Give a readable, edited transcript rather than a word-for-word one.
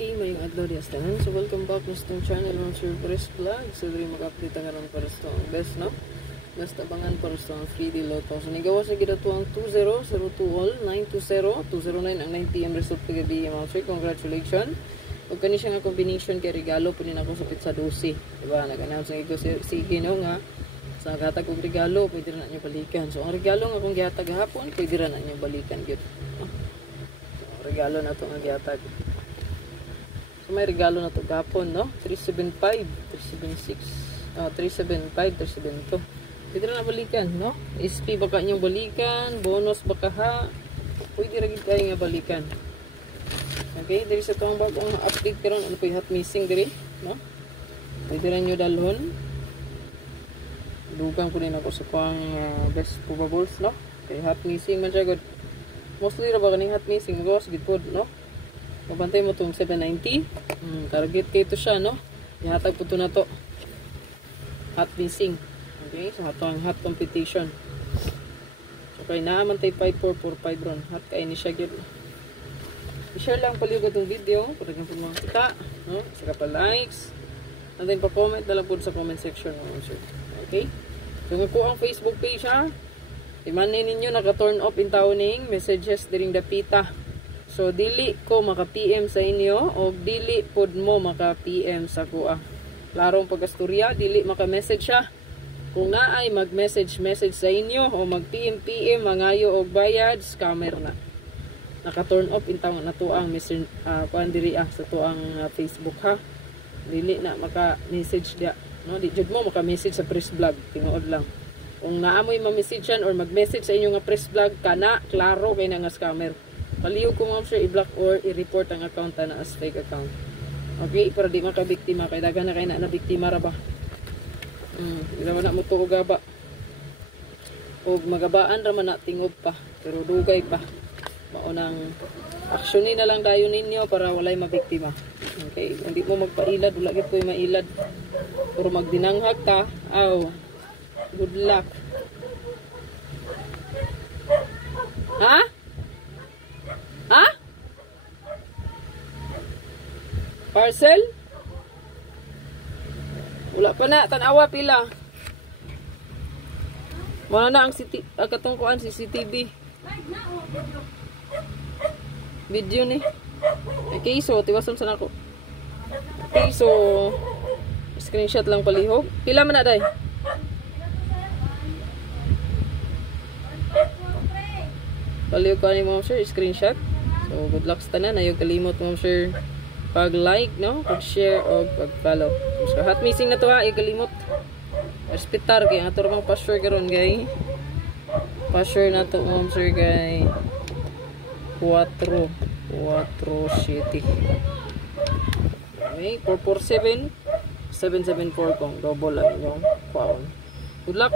Okay, may adlaw di astanan. So welcome back sa itong channel ng Sir Press Vlog. So diri mag-update ang karon para sa itong best, no? Best abangan para sa itong 3D Lotto. So nigawa sa gidatuang 2002 all 920 209 ang 9pm result kagabi, mga sir. Congratulations. Ug kani siya nga combination kay regalo punin ako sa pizza 12. Diba? Nag-announce nga sige no nga sa gatag og regalo pwede ra na niyo balikan. So ang regalo nga kung gihatag gahapon pwede ra na niyo balikan gyud. Regalo na to nga gihatag. So may regalo na to gapon, no? 375, 376, 375, 372. Pwede na balikan, no? SP baka nyo balikan, bonus baka ha. Pwede ra gid kayo nga balikan. Okay, diri sa tuang bagong update karon ano po'y hot missing diri, no? Pwede ra nyo dalhon. Dugang ko din ako sa pang best probables, no? Kay hot missing man siya good. Mostly ra ba kaning hot missing go gid pod, no? Mabantay mo itong 790. Target kayo ito siya, no? Ihatag po ito na to. Hot missing. Okay? So, ito ang hot competition. So, kaya naaman tayo 5445 ron. Hot kayo ni siya. I-share lang paliw itong video. Para kang mga kita. No? Saka pa likes. And then pa-comment na lang po sa comment section. Okay? So, nga po ang Facebook page, ha? Imanin ninyo naka-turn off in tawning messages during the pita. So, dili ko maka-PM sa inyo o dili pod mo maka-PM sa kuha. Klarong pag-asturya, dili maka-message siya. Kung naay mag-message sa inyo o mag-PM, mangayo o bayad, scammer na. Naka-turn off intang na to ang pandiri sa to ang Facebook, ha. Dili na maka-message dia. No, di jud mo maka-message sa press vlog, tinuod lang. Kung naamoy ma-messagean or mag-message sa inyo nga press vlog kana, klaro kay na nga scammer. Paliw ko mga sir, i-block or i-report ang account na as fake account. Okay? Para di makabiktima. Kaya daga na kayo na biktima ra ba? Ilawa na mo to o gaba. O magabaan ra man na tingog pa. Pero dugay pa. Maunang aksyonin na lang dayon ninyo para walay mabiktima. Okay? Hindi mo magpailad. Wala gid ko'y mailad. Pero magdinanghag ta. Aw. Good luck. Ha? Ha? Parcel? Wala pa na. Tanawa pila. Wala na ang katungkuan CCTV. Video ni. Okay, so tiwason sa nako. Okay, so screenshot lang palihog. Pila man na day? Palihog ko ni mo sir, screenshot. So, good luck sa tanan. Ayaw kalimot mo, sir, pag-like, no? Pag-share, o pag-follow. So, hot missing na to, ha? Ayaw kalimot. Respitar, kaya nga ito ramang pa-share karon gay. Pa-share na to, sir, gay. 4 City. Okay, 447 774 kong. Double lang yung kwaon. Good luck!